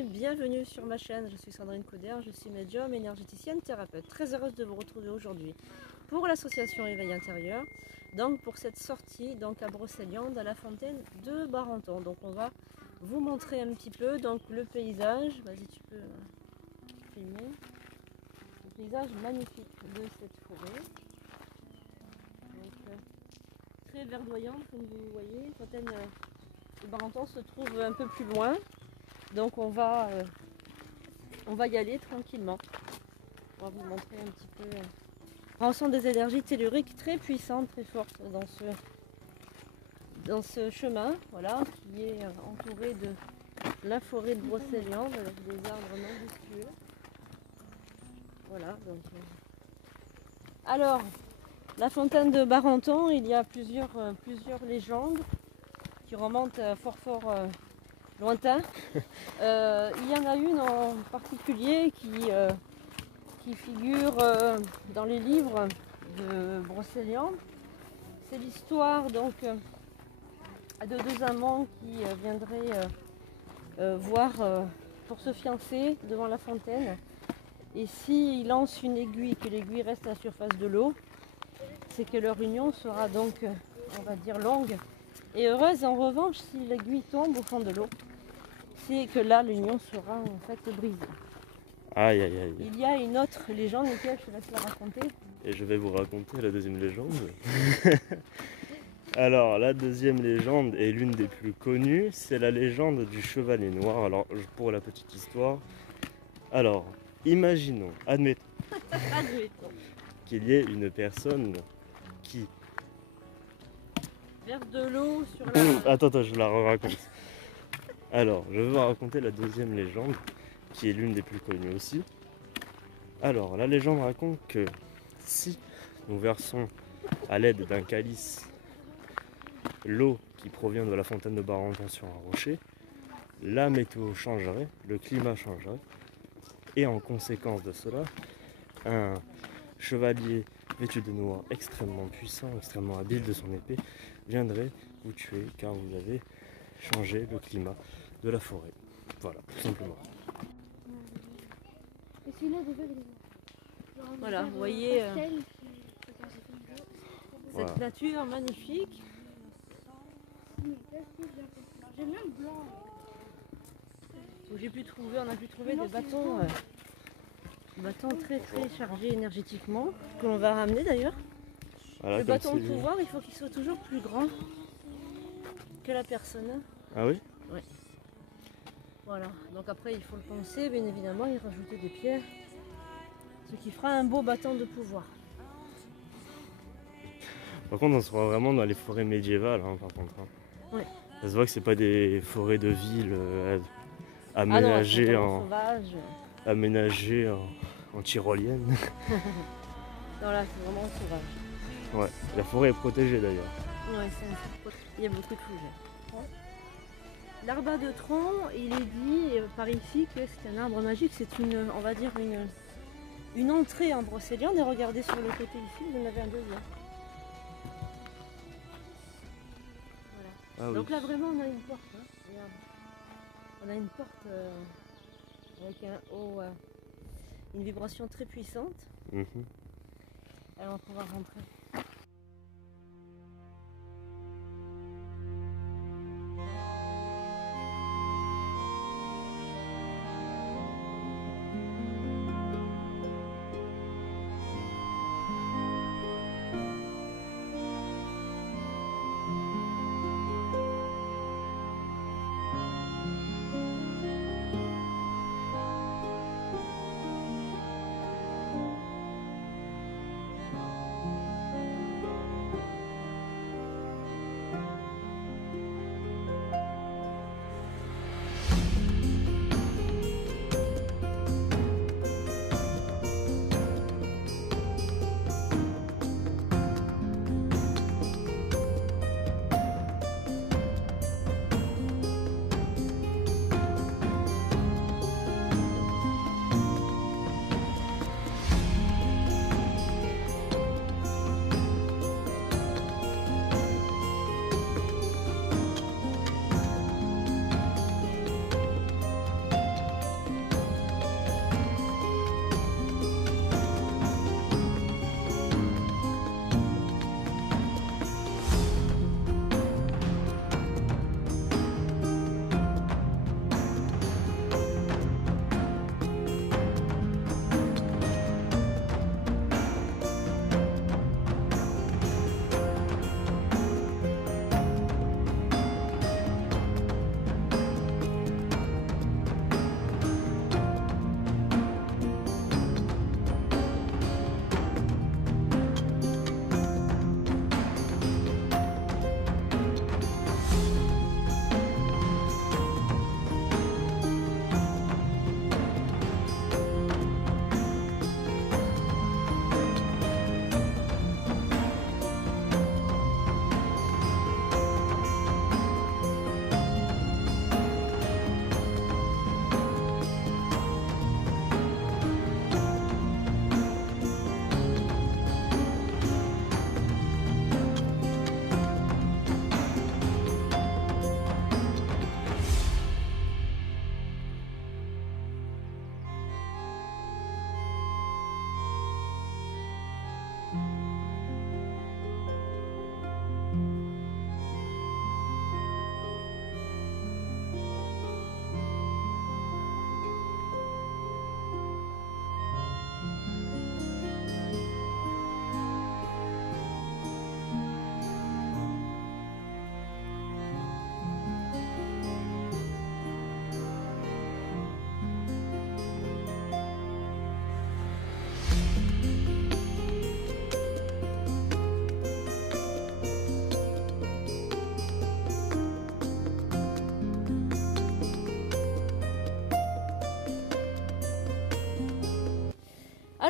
amis, bienvenue sur ma chaîne. Je suis Sandrine Couder, je suis médium, énergéticienne, thérapeute. Très heureuse de vous retrouver aujourd'hui pour l'association Éveil Intérieur. Donc pour cette sortie donc à Brocéliande, à la fontaine de Barenton. Donc on va vous montrer un petit peu donc le paysage. Vas-y, tu peux filmer. Le paysage magnifique de cette forêt. Donc, très verdoyante comme vous voyez. Fontaine de Barenton se trouve un peu plus loin. Donc on va y aller tranquillement. On va vous montrer un petit peu. On ressent des énergies telluriques très puissantes, très fortes dans ce chemin, voilà, qui est entouré de la forêt de Brocéliande avec des arbres majestueux. Voilà. Donc, alors, la fontaine de Barenton, il y a plusieurs légendes qui remontent fort lointain. Il y en a une en particulier qui figure dans les livres de Brocéliande. C'est l'histoire donc de deux amants qui viendraient voir pour se fiancer devant la fontaine. Et s'ils lancent une aiguille, que l'aiguille reste à la surface de l'eau, c'est que leur union sera donc, on va dire, longue et heureuse. En revanche, si l'aiguille tombe au fond de l'eau, c'est que là l'union sera en fait brisée. Aïe aïe aïe. Il y a une autre légende, laquelle je te laisse la raconter. Et je vais vous raconter la deuxième légende. Alors la deuxième légende est l'une des plus connues, c'est la légende du chevalier noir. Alors pour la petite histoire, alors imaginons, admettons qu'il y ait une personne qui... Verse de l'eau sur la... Attends, je la raconte. Alors, je vais vous raconter la deuxième légende, qui est l'une des plus connues aussi. Alors, la légende raconte que si nous versons à l'aide d'un calice l'eau qui provient de la fontaine de Barenton sur un rocher, la météo changerait, le climat changerait, et en conséquence de cela, un chevalier vêtu de noir extrêmement puissant, extrêmement habile de son épée, viendrait vous tuer car vous avez changé le climat de la forêt. Voilà, tout simplement. Voilà, vous voyez Voilà. cette nature magnifique. J'aime bien le blanc. Où on a pu trouver des bâtons très chargés énergétiquement, que l'on va ramener d'ailleurs. Voilà, Le comme bâton de c'est- pouvoir, il faut qu'il soit toujours plus grand que la personne. Ah oui? Voilà, donc après il faut le poncer, bien évidemment, et rajouter des pierres, ce qui fera un beau bâton de pouvoir. Par contre, on sera vraiment dans les forêts médiévales, hein, par contre. Hein. Ouais. Ça se voit que c'est pas des forêts de ville Ah non, aménagées, elles sont vraiment sauvages. en tyrolienne. Non, là c'est vraiment sauvage. Ouais, la forêt est protégée d'ailleurs. Ouais, il y a beaucoup de fougères. L'arbre de tronc, il est dit par ici que c'est un arbre magique, c'est on va dire une entrée en Brocéliande. Et regardez sur le côté ici, vous en avez un deuxième. Voilà. Ah Donc oui. là vraiment on a une porte. Hein. Regarde. On a une porte avec une vibration très puissante. Mhm. Alors on va pouvoir rentrer.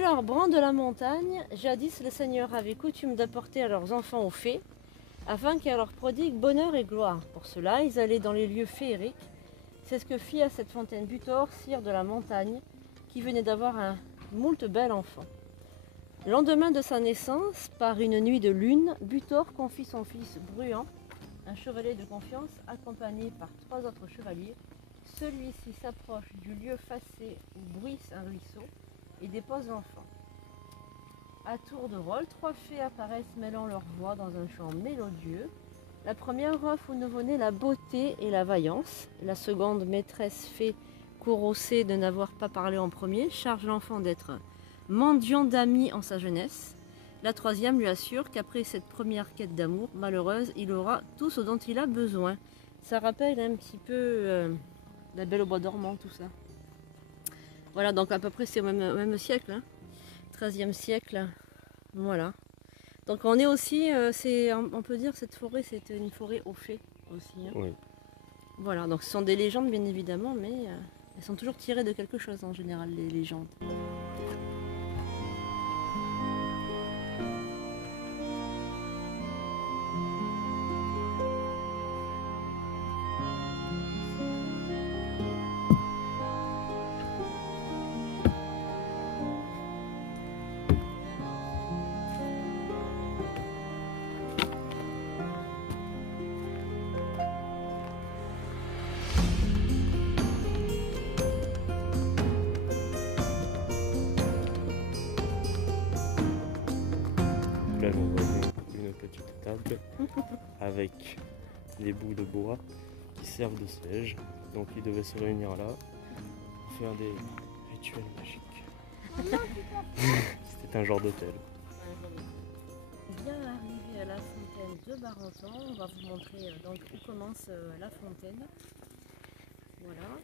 Alors, Bran de la montagne, jadis les seigneurs avaient coutume d'apporter à leurs enfants aux fées, afin qu'elles leur prodiguent bonheur et gloire. Pour cela, ils allaient dans les lieux féeriques. C'est ce que fit à cette fontaine Butor, sire de la montagne, qui venait d'avoir un moult bel enfant. Le lendemain de sa naissance, par une nuit de lune, Butor confie son fils Bruant, un chevalier de confiance, accompagné par 3 autres chevaliers. Celui-ci s'approche du lieu facé où bruisse un ruisseau et dépose l'enfant. À tour de rôle, 3 fées apparaissent mêlant leurs voix dans un chant mélodieux. La première offre au nouveau-né la beauté et la vaillance. La seconde, maîtresse fée courroucée de n'avoir pas parlé en premier, charge l'enfant d'être mendiant d'amis en sa jeunesse. La troisième lui assure qu'après cette première quête d'amour malheureuse, il aura tout ce dont il a besoin. Ça rappelle un petit peu la Belle au bois dormant, tout ça. Voilà, donc à peu près c'est au même siècle, hein, 13e siècle. Voilà. Donc on est aussi, on peut dire cette forêt, c'est une forêt aux fées aussi. Hein. Oui. Voilà, donc ce sont des légendes bien évidemment, mais elles sont toujours tirées de quelque chose en général, les légendes. Là, on voit une petite table avec des bouts de bois qui servent de siège. Donc ils devaient se réunir là pour faire des rituels magiques. C'était un genre d'hôtel. Bien arrivé à la fontaine de Barentan, on va vous montrer donc où commence la fontaine. Voilà.